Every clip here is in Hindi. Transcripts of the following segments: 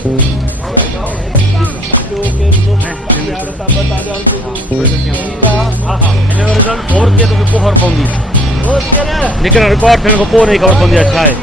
रिजल्ट 4K तो पोइ ख़बर पवंदी, लेकिन रिकॉर्ड थियण खां पोइ नहीं ख़बर पवंदी आहे छा आहे।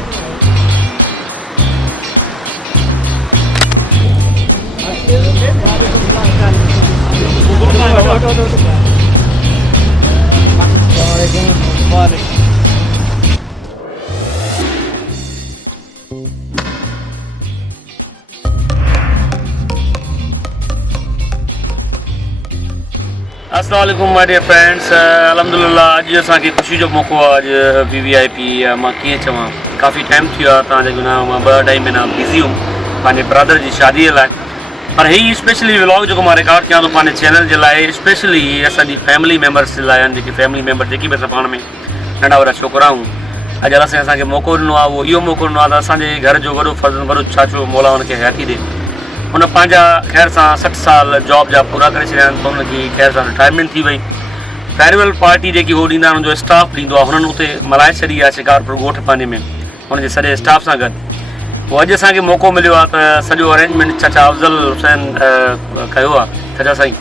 अस्सलाम वालेकुम माय डियर फ्रेंड्स। अल्हम्दुलिल्लाह अॼु असांखे ख़ुशी जो मौक़ो आहे। अॼु VVIP मां कीअं चवां, काफ़ी टाइम थी वियो आहे तव्हांजे गुनाह मां 2-2.5 महीना बिज़ी हुउमि पंहिंजे ब्रदर जी शादीअ लाइ, पर हीअ स्पेशली व्लॉग जेको मां रिकॉर्ड कयां थो पंहिंजे चैनल जे लाइ, स्पेशली असांजी फैमिली मेम्बर्स जे लाइ, जेके फैमिली मेम्बर जेकी बि असां पाण में नंढा वॾा छोकिरा आहियूं। अॼु असांखे मौक़ो ॾिनो आहे, उहो इहो मौक़ो ॾिनो आहे त असांजे घर जो वॾो फर्ज़ वॾो चाचो मौला हुनखे हयाती ॾे। हुन पंहिंजा ख़ैर सां 60 साल जॉब जा पूरा करे छॾिया आहिनि, त हुनजी ख़ैर सां रिटायरमेंट थी वई। फेयरवेल पार्टी जेकी उहो ॾींदा आहिनि, हुनजो स्टाफ ॾींदो आहे, हुननि उते मल्हाए छॾी आहे शिकारपुर ॻोठ पंहिंजे में हुनजे सॼे स्टाफ सां गॾु। पोइ अॼु असांखे मौक़ो मिलियो आहे त सॼो अरेंजमेंट चाचा अफ़ज़ल हुसैन कयो आहे। चाचा साईं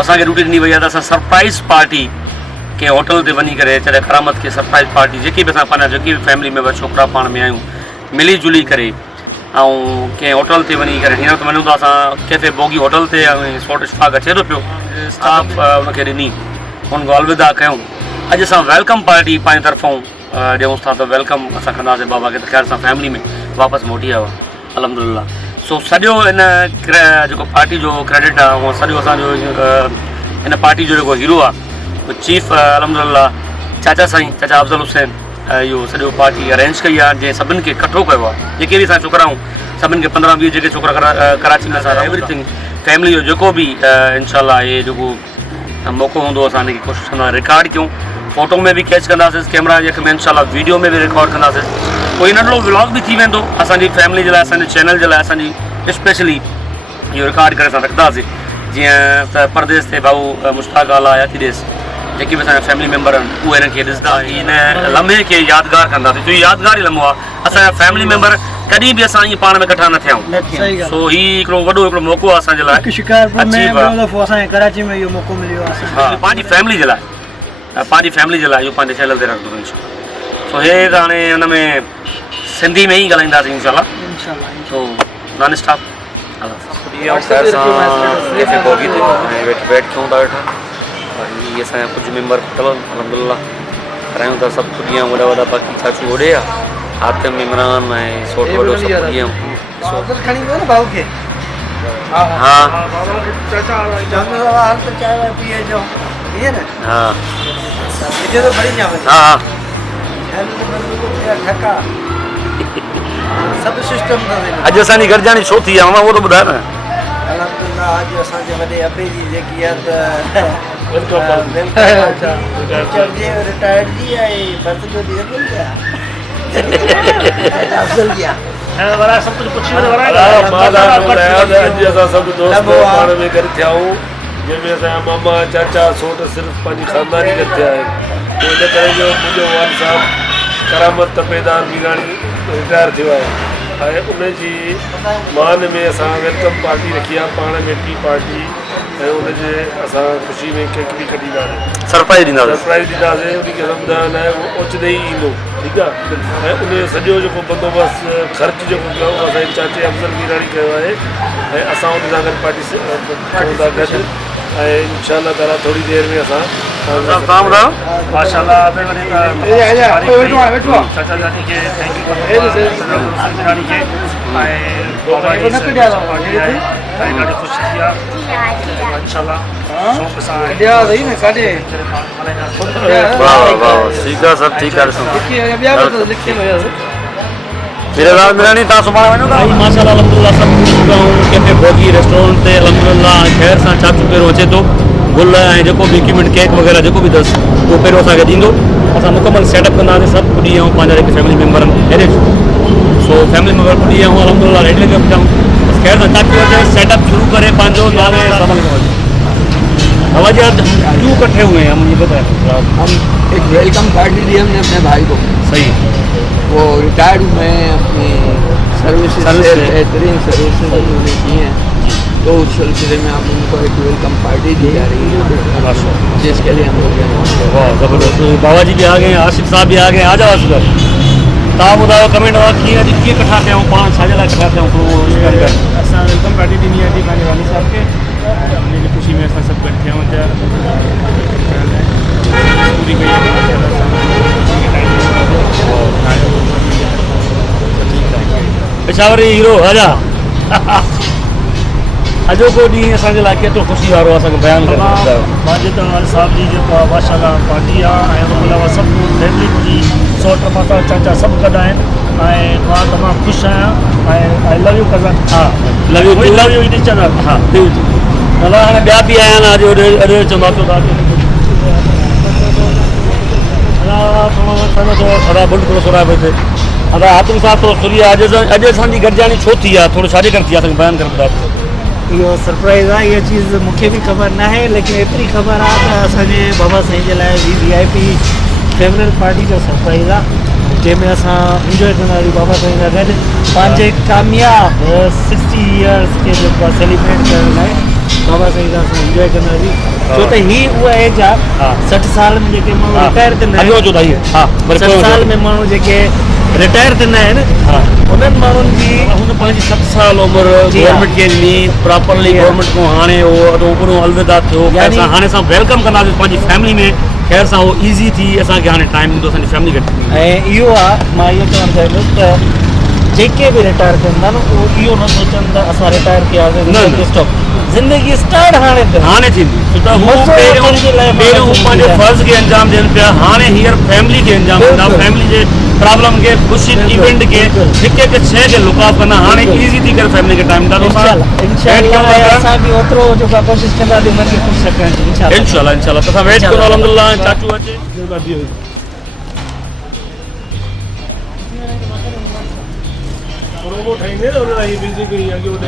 असांखे ड्यूटी ॾिनी वई आहे त असां सरप्राइज़ पार्टी कंहिं होटल ते वञी करे चाहे करामत खे सरप्राइज़ पार्टी जेकी बि असां पंहिंजा जेके बि फैमिली मेंबर छोकिरा पाण में आहियूं मिली जुली करे ऐं कंहिं होटल ते वञी करे, हींअर त वञूं था असां कैफ़े बोगी होटल ते, स्पॉट इश्फाक़ अचे थो पियो, स्टाफ हुनखे ॾिनी, हुनखे अलविदा कयूं। अॼु असां वेलकम पार्टी पंहिंजी तरफ़ां ॾियूं था, त वेलकम असां कंदासीं बाबा खे, त ख़ैर सां फैमिली में वापसि मोटी आयो आहे अल्हम्दुलिल्लाह। सो सॼो इन जेको पार्टी जो क्रेडिट आहे, उहो सॼो असांजो इन पार्टी जो जेको हीरो आहे चीफ अल्हम्दुलिल्लाह चाचा साईं चाचा अफ़ज़ल हुसैन इहो सॼो पार्टी अरेंज कई आहे, जंहिं सभिनि खे इकठो कयो आहे। जेके बि असां छोकिरा आहियूं सभिनि खे 15-20 जेके छोकिरा कराची में असां एवरीथिंग फैमिली जो जेको बि इंशाल्लाह इहे जेको मौक़ो हूंदो असां हिनखे कोशिशि कंदासीं रिकॉर्ड कयूं, फ़ोटो में बि कैच कंदासीं, कैमरा जे में इंशाल्लाह वीडियो में बि रिकॉर्ड कंदासीं। कोई नंढिड़ो व्लॉग बि थी वेंदो असांजी फैमिली जे लाइ, असांजे चैनल जे लाइ, असांजी स्पेशली इहो रिकॉर्ड करे असां रखंदासीं। जीअं त परदेस ते भाऊ मुश्ताक आला हयाती ॾेसि, जेके बि असांजा फैमिली मेंबर आहिनि उहे हिनखे ॾिसंदा, हिन लम्हे खे यादगार कंदासीं। छो यादगार ई लम्हो आहे, असांजा फैमिली मेंबर कॾहिं बि असां ईअं पाण में इकठा न थिया आहियूं। सो हीउ हिकिड़ो वॾो हिकिड़ो मौक़ो आहे असांजे लाइ, कराची में इहो मौक़ो मिलियो आहे। हा, पंहिंजी फैमिली जे लाइ, पंहिंजी फैमिली जे लाइ इहो पंहिंजे चैनल ते रखंदो इंशाल्लाह। सो हे त हाणे हुन में सिंधी में ई ॻाल्हाईंदासीं इंशाल्लाह। सो नॉन स्टॉप वेट कयूं था वेठा, इहे असांजा कुझु मेंबर खुटल अल्हम्दुलिल्लाह करायूं था, सभु ख़ुदि वॾा वॾा, बाक़ी चाचू होॾे आहे, हातिम इमरान ऐं सोट वॾो सभु ख़ुदि। हा हा अॼु असांजी गॾिजाणी छो थी आहे मां उहो त ॿुधायो न। अल्हम्दुलिल्लाह अॼु असांजे वॾे अबे जी जेकी आहे त रिटायर्ड जी आहे, बस जो अफ़ज़ल जी आहे। सब कुछ पुछी वरे वराए अॼु असां सभु दोस्त पाण में गॾु थिया आहियूं, जंहिंमें असांजा मामा चाचा सोट सिर्फ़ु पंहिंजी ख़ानदानी गॾु थिया आहिनि। पोइ इन करे जो मुंहिंजो वाल साहब करामत तपेदार मीराणी रिटायर थियो आहे, ऐं उनजी मान में असां वेलकम पार्टी रखी आहे, पाण में टी पार्टी, ऐं उनजे असां ख़ुशी में केक बि कढींदासीं, सरप्राइज़ ॾींदासीं। उनखे असां ॿुधाइण लाइ उहो ओचिते ई ईंदो, ठीकु आहे। ऐं उनजो सॼो जेको बंदोबस्तु ख़र्च जेको कयो असांजे चाचे अफ़ज़ल मीराणी कयो आहे, ऐं असां उन सां गॾु पार्टी कयूं था गॾु, ऐं इंशाअल्लाह ताला थोरी देरि में असां माशाअल्लाह चाचा जानी खे थैंक यू मीराणी खे, ऐं ॾाढी ख़ुशी थी आहे इंशाअल्लाह। ठीकु आहे, सभु ठीकु आहे। मीराणी तव्हां सुभाणे वञो था? माशाअल्लाह अल्हम्दुलिल्लाह सभु कैफे बोगी रेस्टोरेंट ते अल्हम्दुलिल्लाह ख़ैर सां चाचू पहिरियों अचे थो, गुल ऐं जेको बि इक्विपमेंट केक वग़ैरह जेको बि अथसि उहो पहिरियों असांखे ॾींदो, असां मुकमल सेटअप कंदासीं सभु ख़ुदि ऐं पंहिंजा जेके फैमिली मेंबर आहिनि हेॾे। सो फैमिली मेंबर ख़ुदि ऐं अल्हम्दुलिल्लाह रेडी लॻे पहुचाऊं, बसि ख़ैर सां चाचू अचे सेटअप शुरू करे पंहिंजो नाले हवा जी क्यों इकट्ठे हुए हैं, मुझे बताएं। हम एक वेलकम पार्टी दी हमने अपने भाई को। सही, वो रिटायर्ड हुए हैं अपने सर्विस बेहतरीन सर्विस उन्होंने की हैं, तो उस सिलसिले में आप उनको एक वेलकम पार्टी दी जा रही है, जिसके लिए हम लोग यहाँ वाह ज़बरदस्त। बाबा जी भी आ गए, आशिफ साहब भी आ गए, आ जाओ असगर तव्हां ॿुधायो कमेंट कीअं अॼु कीअं कठा थिया आहियूं, पाण छाजे लाइ कठा थिया आहियूं? असां वेलकम पार्टी ॾिनी आहे पंहिंजे वाली साहब खे, उनजी ख़ुशी में असां सभु गॾु थिया आहियूं। पूरी कई पेशावरी हीरो आजा अॼोको ॾींहुं असांजे लाइ केतिरो ख़ुशी वारो आहे, असांखे बयानु करे माजिद वाल साहब जी जेका माशाल्लाह पार्टी आहे, ऐं हुन अलावा सभु फैमिली मुंहिंजी सौट माता चाचा सभु गॾु आहिनि, ऐं मां तमामु ख़ुशि आहियां। ऐं आई लव यू कज़न। हा लव यू इन चैनल। हा दादा हाणे ॿिया बि आया आहिनि, अॼु चवंदा थोरा बुंड थोरो सुराए पियो थिए। अदा हातिम साहब थोरो सुरी आहे, अॼु असांजी गॾिजाणी छो थी आहे, थोरो छाजे करे थी आहे, असांखे बयानु करे ॿुधायो। इहो सरप्राइज़ आहे, इहा चीज़ मूंखे बि ख़बर न आहे, लेकिन एतिरी ख़बर आहे त असांजे बाबा साईं जे लाइ VIP फेवरल पार्टी जो सरप्राइज़ आहे, जंहिंमें असां इंजॉय कंदासीं बाबा साईं सां गॾु पंहिंजे कामयाब 60 इयर्स खे जेको आहे सेलिब्रेट करण लाइ बाबा साईं सां असां इंजॉय कंदासीं। छो त ही उहा एज आहे 60 साल में जेके माण्हू रिटायर थियनि, 60 साल में माण्हू जेके रिटायर थियंदा आहिनि, उन्हनि माण्हुनि जी हुन पंहिंजी 60 साल उमिरि गवर्नमेंट खे ॾिनी प्रॉपरली, गवर्नमेंट खां हाणे उहो अलविदा थियो, हाणे असां वेलकम कंदासीं पंहिंजी फैमिली में। ख़ैर सां उहो ईज़ी थी, असांखे हाणे टाइम ईंदो असांजी फैमिली गॾु। ऐं इहो आहे, मां इहो चवणु चाहींदुसि त जेके बि रिटायर थियनि था न, उहो इहो न सोचनि त असां रिटायर कयासीं, स्टॉप ज़िंदगी स्टार्ट हाणे थींदी। पहिरियों हू पंहिंजो फ़र्ज़ खे अंजाम ॾियनि पिया, हाणे हींअर फैमिली खे अंजाम ॾींदा, फैमिली जे प्रॉब्लम खे, ख़ुशी इवेंट खे, हिकु हिकु शइ खे लुक ऑफ कंदा। हाणे ईज़ी थी करे फैमिली खे टाइम ॾींदा, असां बि ओतिरो जेका कोशिशि कंदासीं उन्हनि खे ख़ुशि रखण जी। इंशाल्लाह त असां वेट कयूं, अल्हम्दुलिल्लाह चाचू अचे।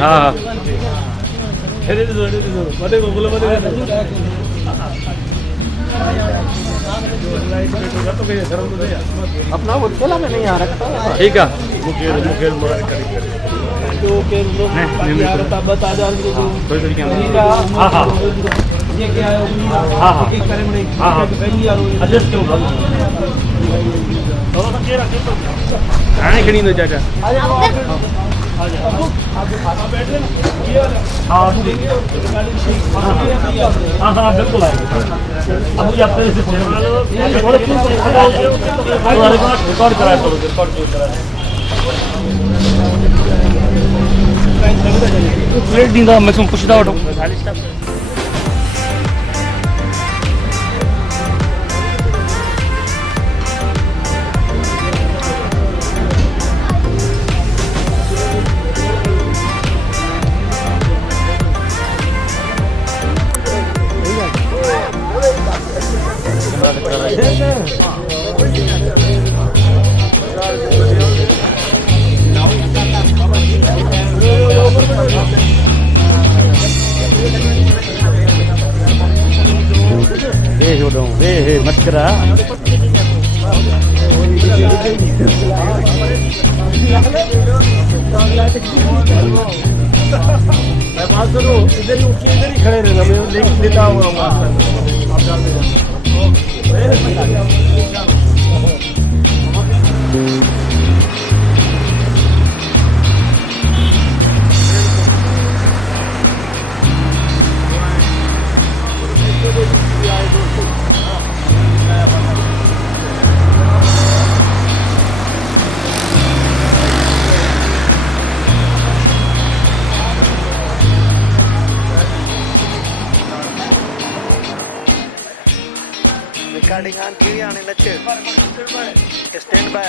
हा अपना वो खोला में नहीं आ रखा। ठीक है तो के बता जा हाँ हाँ ये क्या है हाँ हाँ एक करे में हाँ हाँ एडजस्ट क्यों हाणे खणी ईंदो चाचा। हाँ हाँ बिल्कुल आएगा। अब ये आपने रिकॉर्ड कराया थोड़ा रिकॉर्ड प्लेट ॾींदा मैक्सिमम कुझु था वठो। मत करा इधर ही खड़े रहना, मैं लेता हुआ रिकॉर्डिंग ऑन की आने नचे stand by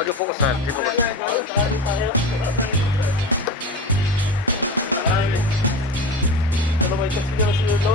Aduh, fokus kan, fokus. चलो भाई तस्वीर लो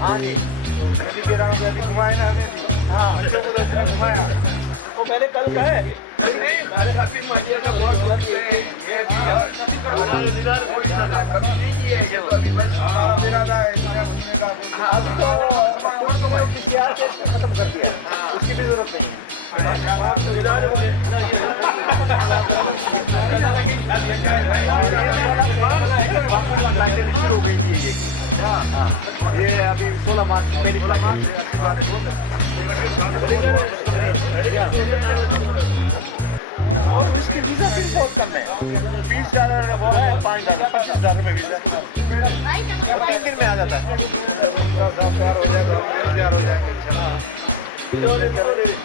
हाँ जी घुमाए ना हमें हाँ बच्चों को दर्शन घुमाया वो मैंने कल कहा है खत्म कर दिया उसकी भी जरूरत नहीं शुरू हो गई थी ये अभी 16 मार्च पहली और उसकी वीजा भी बहुत कम है $20 वो है $5 $25,000 वीजा 3 दिन में आ जाता है तैयार हो जाएगा तैयार हो जाएंगे हमारे लिए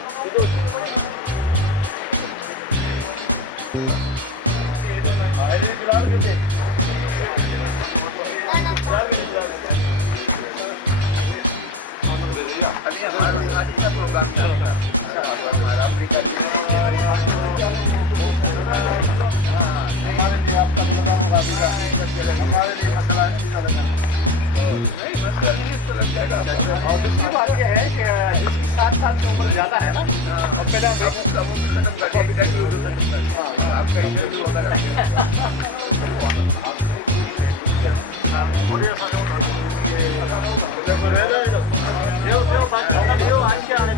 मसला और दूसरी बात यह है कि जिसकी 7 साल की उम्र ज़्यादा है ना और पहले आपका इंटरव्यू वगैरह आज के आने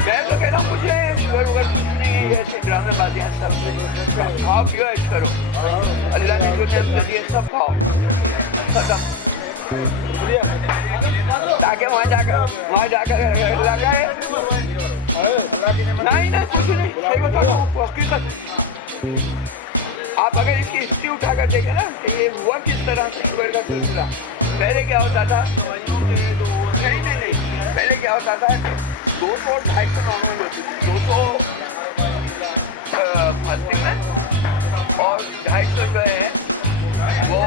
मैं तो कह रहा हूँ मुझे शुगर वुगर कुछ नहीं है, ये ऐसे ड्रामेबाजियाँ सब खाओ पियो ऐश करो, अल्लाह ने जो नियम दिए सब खाओ खत्म। ताकि वहाँ जाकर लगाए नहीं नहीं कुछ नहीं, सही बता रहा हूँ हकीकत। आप अगर इसकी हिस्ट्री उठाकर देखें ना कि ये हुआ किस तरह से शुगर का सिलसिला। पहले क्या होता था, नहीं पहले क्या होता था 200-250 नॉर्मल होती थी, 200 फास्टिंग में और 250 जो है वो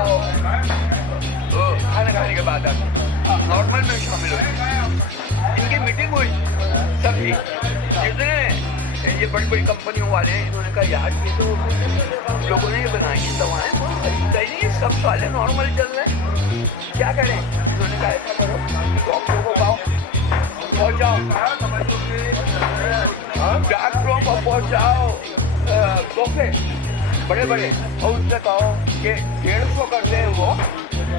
खाना खाने के बाद आता नॉर्मल में शामिल हो। इनकी मीटिंग हुई सभी जितने ये बड़ी बड़ी कंपनियों वाले हैं, इन्होंने कहा यार ये तो लोगों ने ये बनाई दवाएं सही नहीं, सब साले नॉर्मल चल रहे हैं, क्या करें। इन्होंने कहा ऐसा करो डॉक्टरों को पाओ पहुँचाओ, डॉक्टरों को पहुँचाओ तोहफे बड़े बड़े और उनसे कहो कि 150 करते हैं वो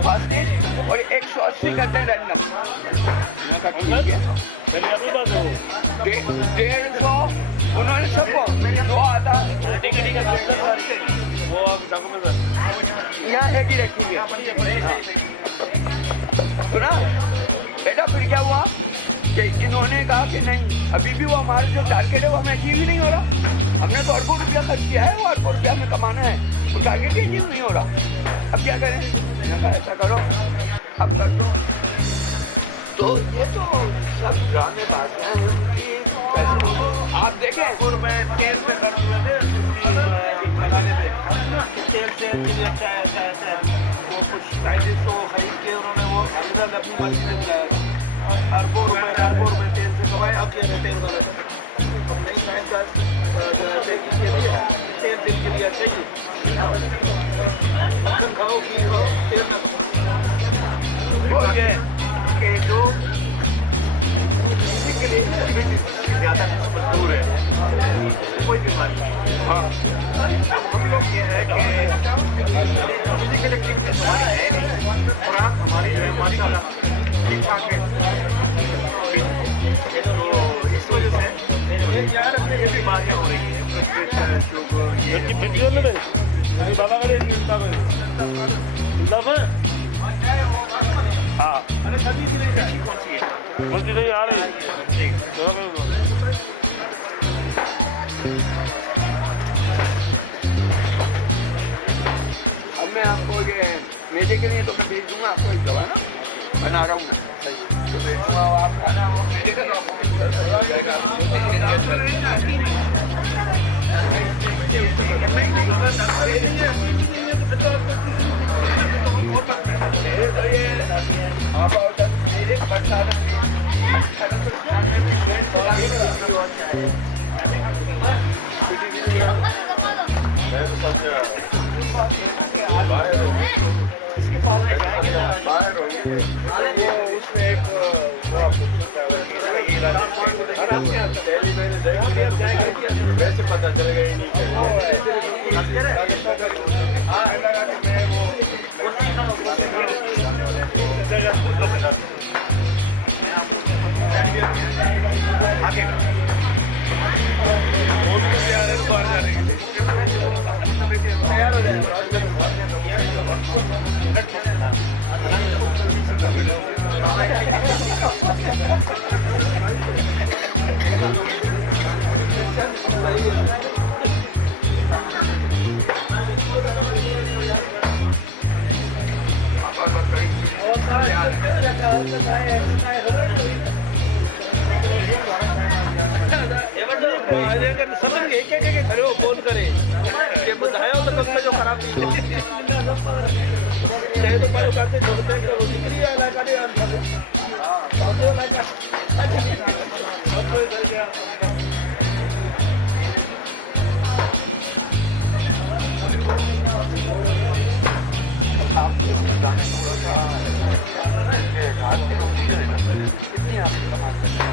फास्टिंग और 180 करते हैं रैंडम। ठीक है 150 उन्होंने सबको जो आता वो यहाँ है कि रखेंगे सुना कि इन्होंने कहा कि नहीं, अभी भी वो हमारा जो टारगेट है वो हमें अचीव ही नहीं हो रहा। हमने तो अरबों रुपया खर्च किया है, वो अरबों रुपया हमें कमाना है, वो टारगेट ही अचीव नहीं हो रहा। अब क्या करें? मैंने कहा ऐसा करो, अब कर दो। तो ये तो सब ड्रामे बातें हैं उनकी। आप देखें तेल पे खर्च हुए थे बनाने में, तेल से अच्छा है, ऐसा ऐसा है। वो कुछ साइंटिस्ट को खरीद के उन्होंने वो हैदराबाद अपनी मर्जी से बुलाया था। अरबों रुपए तेल से कमाए। अब ये तेल वाले अब नई साइंस का के लिए तेल दिल के लिए चाहिए। मक्खन खाओ घी खाओ, तेल ना खाओ। वो ये कि जो इसके लिए ज़्यादा मजबूर है, कोई बीमारी नहीं। हाँ, हम लोग ये है कि फिजिकल एक्टिविटी हमारी है नहीं, खुराक हमारी जो है माशाल्लाह ठीक ठाक है। तो इस वजह से यार ये बीमारियाँ हो रही हैं, प्रेशर, शुगर, ये बाबा करे चिंता करे हाँ, अरे कभी भी नहीं कौन सी है, कौन सी नहीं आ रही। अब मैं आपको ये मेरे के लिए तो मैं भेज दूंगा आपको एक दवा ना, बना रहा हूँ मैं, तो भेज दूंगा आप खाना, वो मेरे का वैसे पता चल गया नहीं तैयार हो जाए। एक खड़े हो फोन करे ये बताया तो कब जो खराब चीज तो मारो करते छोड़ते हैं वो दिख रही है इलाका नहीं आता हां तो इलाका सब कोई कर गया। आपके गाने थोड़ा सा घाट के रोटी है ना कितनी आप कमाते हैं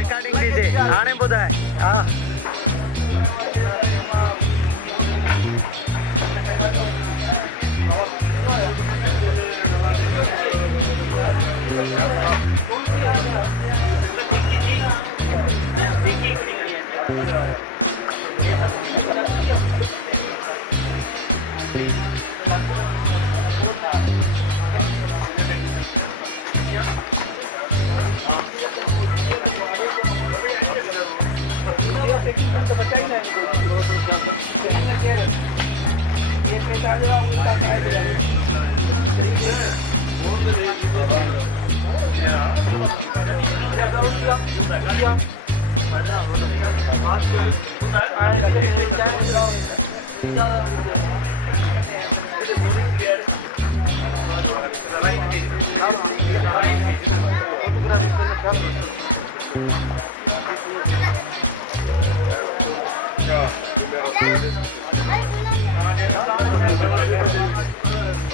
रिकॉर्डिंग कीजिए आने बुधा है हाँ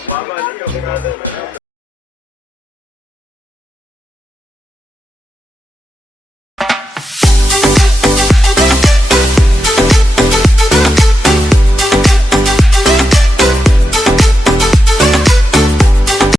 Mama,